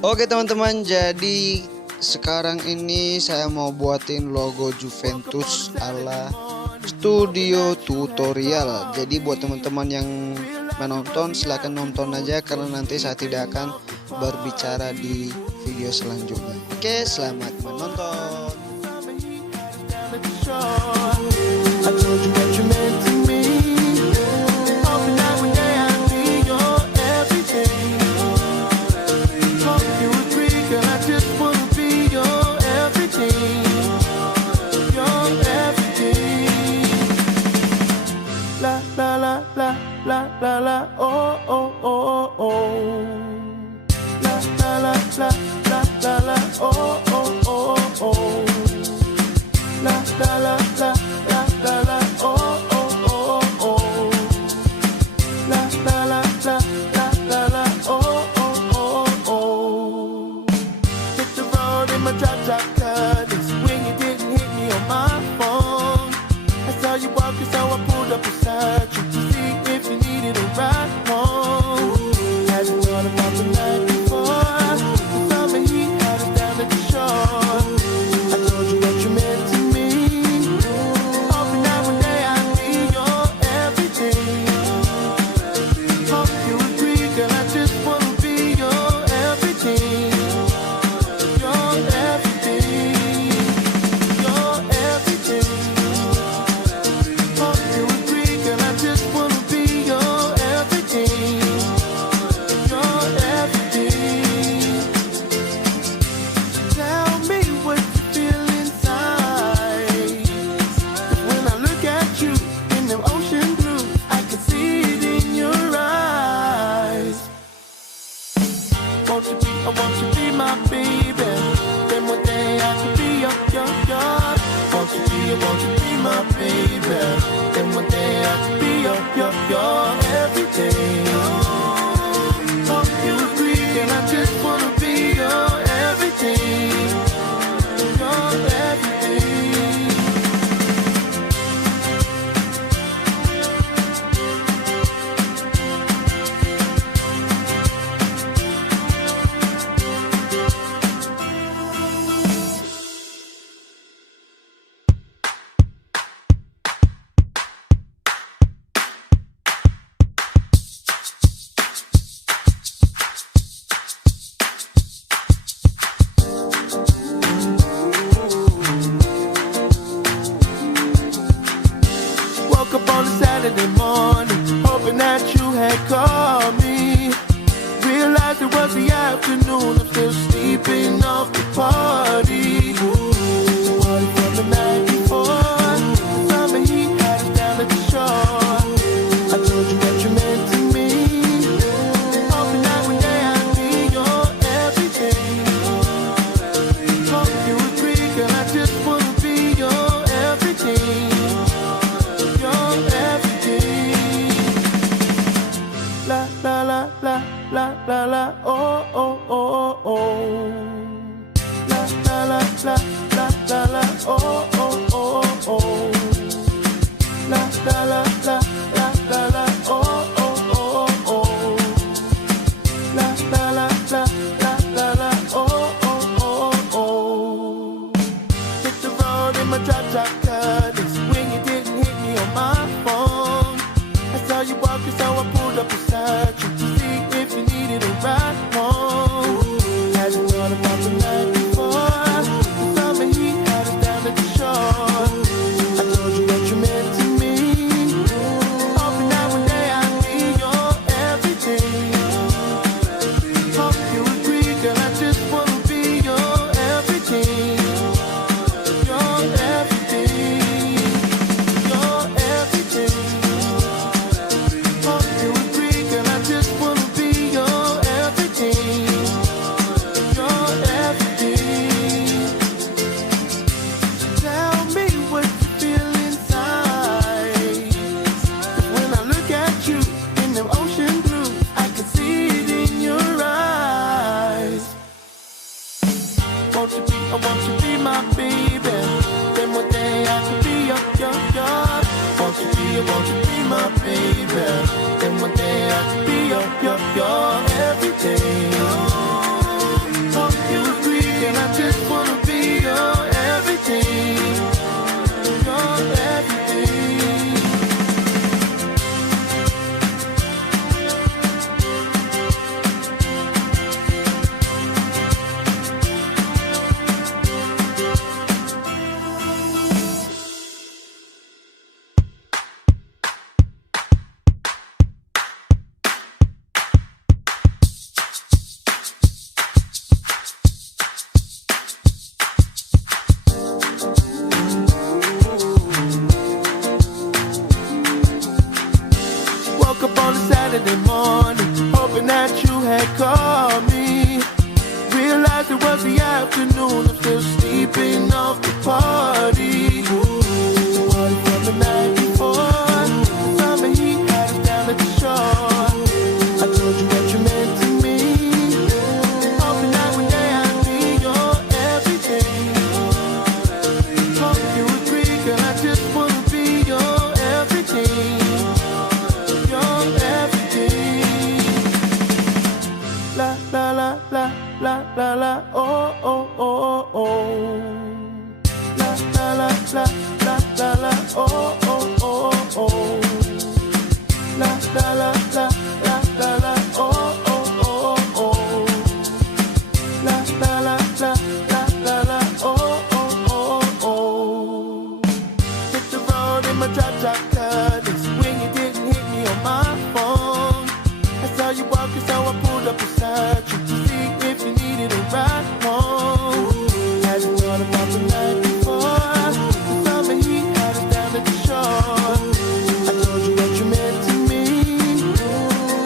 Oke teman-teman, jadi sekarang ini saya mau buatin logo Juventus ala studio tutorial. Jadi buat teman-teman yang menonton silahkan nonton aja, karena nanti saya tidak akan berbicara di video selanjutnya. Oke, selamat menonton. La la la oh oh oh oh la la la la la la la oh oh oh oh la la la la la la la oh oh oh oh la la la la la la la oh oh oh oh. Hit the road in my drop cut. It's when you didn't hit me on my phone. I saw you walking, so I pulled up beside you. You needed a ride home. Hadn't thought about the night before. The summer heat had us down at the shore. I told you what you meant to me. Hoping that one day I'd be your everything. Hope you agree, girl, I just wanna be your everything. Your everything. Your everything. Hope you agree, girl, I just wanna Saturday morning, hoping that you had called me. Realized it was the afternoon, I'm still sleeping off the party. The party from the night before. The summer heat had us down at the shore. I told you what you meant to me. Hoping that one day I'd be your everything. Hope you agree, girl, I just wanna be your everything. La la la la la la la oh oh oh oh la la la la la la la oh oh oh oh la la la la la la la oh oh oh oh la la la la la la la oh oh oh oh. Hit the road in my drop cut. It's when you didn't hit me on my phone. I saw you walking, so I pulled up beside you to see if you needed a ride home. Hadn't thought about the night before. The summer heat had us down at the shore. I told you what you meant to me. Hoping that one day I'd be your everything. Hope you agree, girl, I just wanna be your everything. Your everything. Your everything. Hope you agree, girl, I just wanna be your everything. Your everything. Tell me what you feel inside. 'Cause when I look at you in them ocean blue, I can see it in your eyes. I want you be my baby. Then one day I could be your. Won't you be my baby? Then one day I could be your everything. just wanna be your everything. Your everything. Woke up on a Saturday morning, hoping that you had called me. Realized it was the afternoon, I'm still sleeping off the party. The party from the night before, summer heat had us down at the shore. I told you what you meant to me, hoping that one day I'd be your everything. Hope you agree, girl, I just wanna be your everything. Your everything. La la la la la la la oh oh oh oh. La la la la la la la oh oh oh oh. La la la la la la la oh oh oh oh. La la la la la la la oh oh oh oh. Hit the road in my drop car. This when you didn't hit me on my phone. I saw you walking, so I pulled up beside you to see if you needed a ride home. Hadn't thought about the night before. The summer heat had us down at the shore. I told you what you meant to me,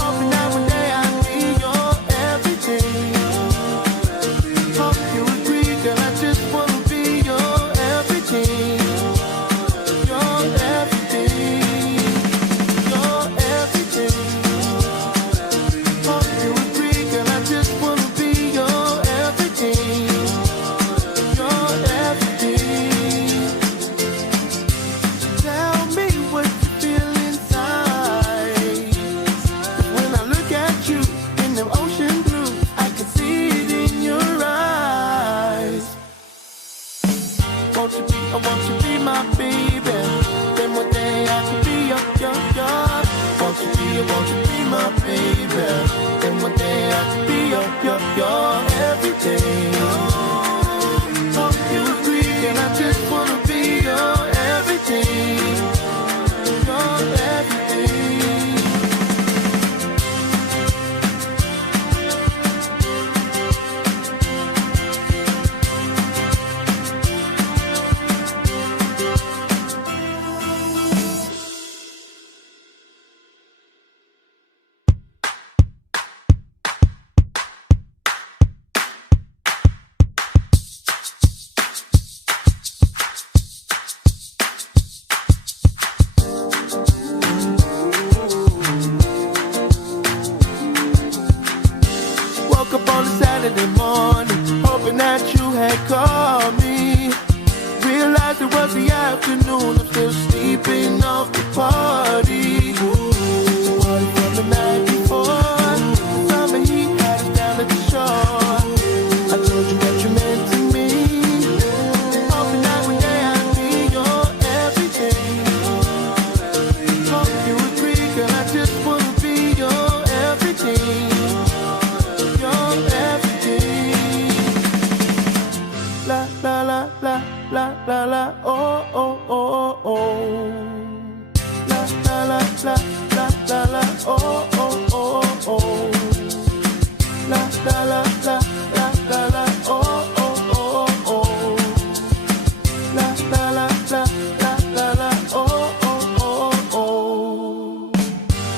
hoping that one day I'd be your everything. Hope you agree, girl, I just wanna be your everything. Your everything. Your everything. Hope you agree, girl, I just wanna be your everything. Your everything. Tell me what you feel inside. 'Cause when I look at you in them ocean blue, I can see it in your eyes. Won't you be my baby? Then one day I can be your. Won't you be my baby? Then one day I can be your everything. Hope you agree, and I just wanna be your everything. Your everything. Woke up on a Saturday morning, hoping that you had called me. Realized it was the afternoon, I'm still sleeping off the party. The party from the night before, summer heat had us down at the shore. I told you what you meant to me, hoping that one day I'd be your everything. Hope you agree, girl, I just wanna be your everything. Your everything. La la la la la la la oh oh oh oh. La la la la la la la oh oh oh oh. La la la la la la la oh oh oh oh. La la la la la la la oh oh oh oh.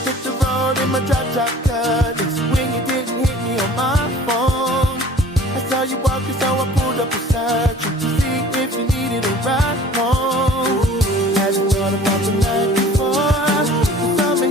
Hit the road in my drop car. This when you didn't hit me on my phone. I saw you walking, so I pulled up beside you to see if you needed a ride home. Hadn't thought about the night before. The summer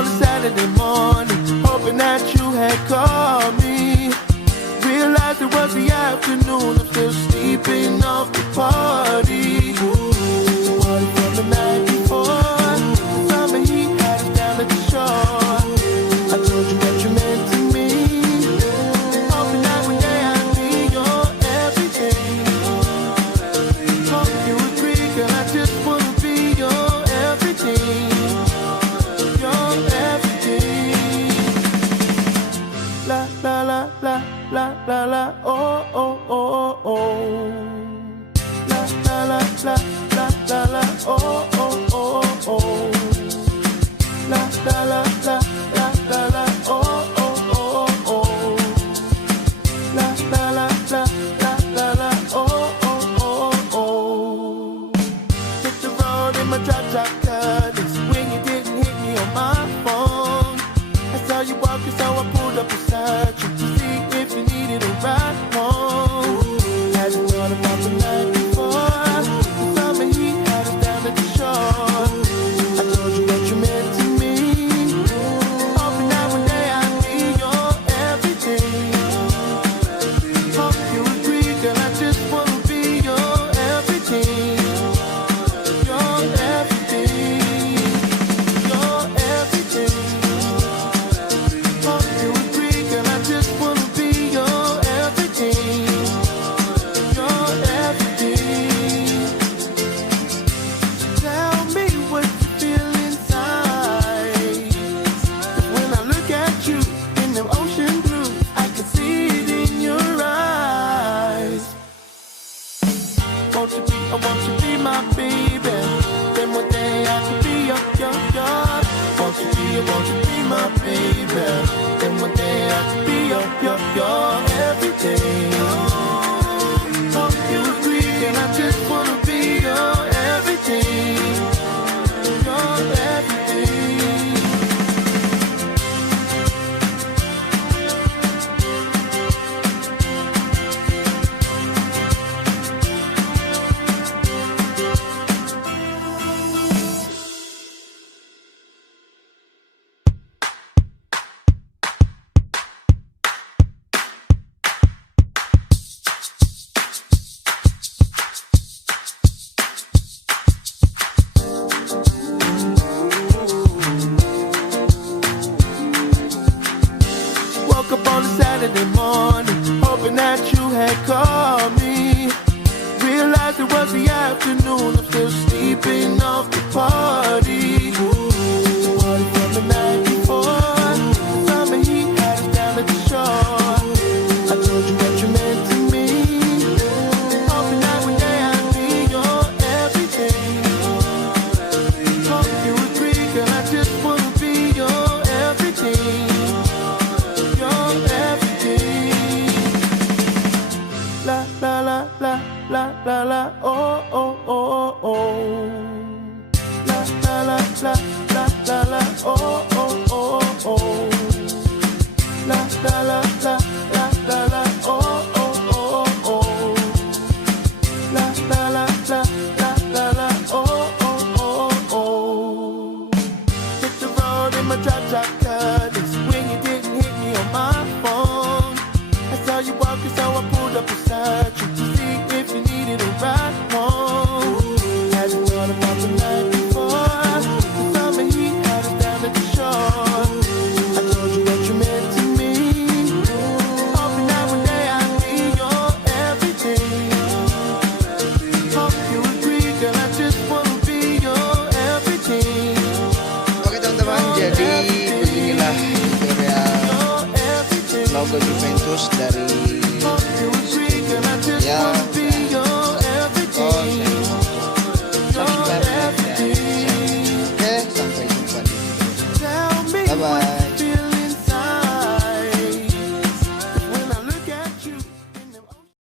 on a Saturday morning, hoping that you had called me. Realized it was the afternoon, I'm still sleeping off the party. Party from the night before, summer heat had us down at the shore. I told you what you meant to me, hoping that one day I'd be your everything. Hope you agree, girl, I just wanna be your everything. Your everything. La la la la la la la, oh oh oh oh. La la la la la la la, oh oh oh oh. La la la la la la la, oh oh oh oh. La la la la la la la, oh oh oh oh. Hit the road in my drop car, this when you didn't hit me on my phone. I saw you walking, so I pulled up beside you to see if you needed a ride home. Hadn't thought about the night before, the summer heat had us down at the shore. I told you what you meant to me, hoping that one day I'd be your everything. Hope you agree, girl, I just wanna be your everything. Your everything. Your everything. Hope you agree, girl, I just wanna be your everything. Your everything. Tell me what you feel inside. 'Cause when I look at you in the ocean blue, I can see it in your eyes. Won't you be my baby? Then one day I could be your. Won't you be my baby? Then one day I could be your everything. Hope you agree, and I just wanna be your everything. Your everything. Woke up on a Saturday morning, hoping that you had called me. Realized it was the afternoon, I'm still sleeping off the party. Party from the night before, summer heat had us down at the shore. I told you what you meant to me, hoping that one day I'd be your everything. Hope you agree, girl, I just wanna be your everything. Your everything. La la la la la la la, oh oh oh oh. La la la la la la la, oh oh oh oh. La la la la la la la, oh oh oh oh. La la la la la la la, oh oh oh oh. Hit the road in my drop car, this when you didn't hit me on my phone. I saw you walking, so I pulled up beside you to see if you needed a ride home. Hadn't thought about the night before, the summer heat had us down at the shore. I told you what you meant to me, hoping that one day I'd be your everything. Hope you agree, girl, I just wanna be your everything. Oke teman-teman, jadi beginilah tutorial logo Juventus dari ya. Oke, sampai jumpa di video. Bye bye.